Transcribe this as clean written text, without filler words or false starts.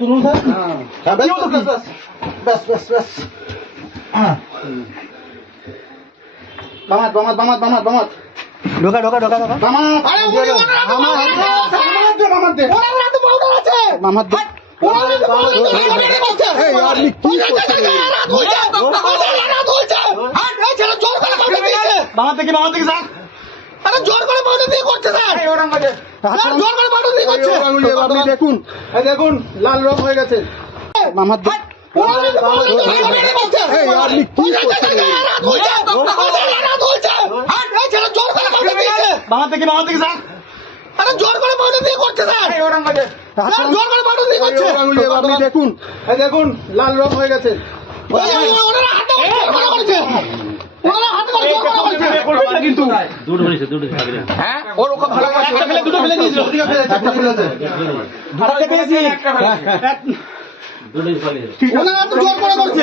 তুলুন স্যার। ব্যাস ব্যাস ব্যাস। বামাত বামাত বামাত বামাত বামাত ঢোকা ঢোকা ঢোকা ঢোকা বামাত। আরে উনি ওনারা তো বামাত দে বামাত দে। ওনারা তো পাউডার আছে বামাত দে। ওনারা তো পাউডার আছে এই আপনি কি করছেন? বামাত থেকে স্যার আরে জোর করে পাউডার দিয়ে করছে স্যার স্যার জোর করে পাউডার দিয়ে করছে আপনি দেখুন, এই দেখুন লাল রং হয়ে গেছে। বামাত দে। ওনারা তো পাউডার দিয়ে করছে এই আপনি কি করছেন? বামাত থেকে স্যার আরে জোর করে পাউডার দিয়ে করছে স্যার স্যার জোর করে পাউডার দিয়ে করছে আপনি দেখুন, এই দেখুন লাল রং হয়ে গেছে। ওনারা হাতে করছে ওনারা হাতে করে জোর করে করছে কিন্তু হ্যাঁ ওর ওকে ভালো করে একটা ফেলে দুটো ফেলে দিয়েছিল একটা ফেলেছে। ওনারা তো জোর করে করছে